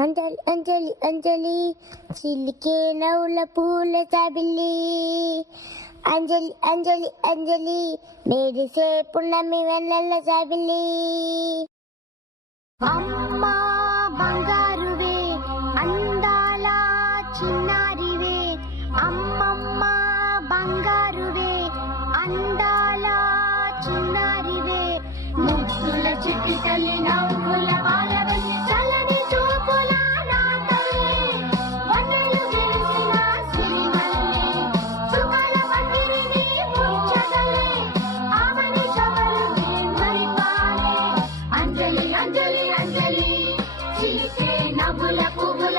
అంజలి అంజలి అంజలి చిలికే నవ్వుల పూల జాబిల్లి అంజలి అంజలి అంజలి మెరిసే పున్నమి వెన్నెల జాబిల్లి అమ్మా బంగారువే అందాల చిన్నారివే అమ్మమ్మ బంగారువే అందాల చిన్నారివే ముద్దుల చిట్టి తల్లి నవ్వుల బాలవల్లి చల్లని చూపుల నా తల్లి వన్నెలు విరిసిన సిరిమల్లి సుఖాల పందిరిని ముచ్చటలే ఆమని చవలునే మరిపాలే అంజలి అంజలి అంజలి చిలికే నవ్వుల పువ్వుల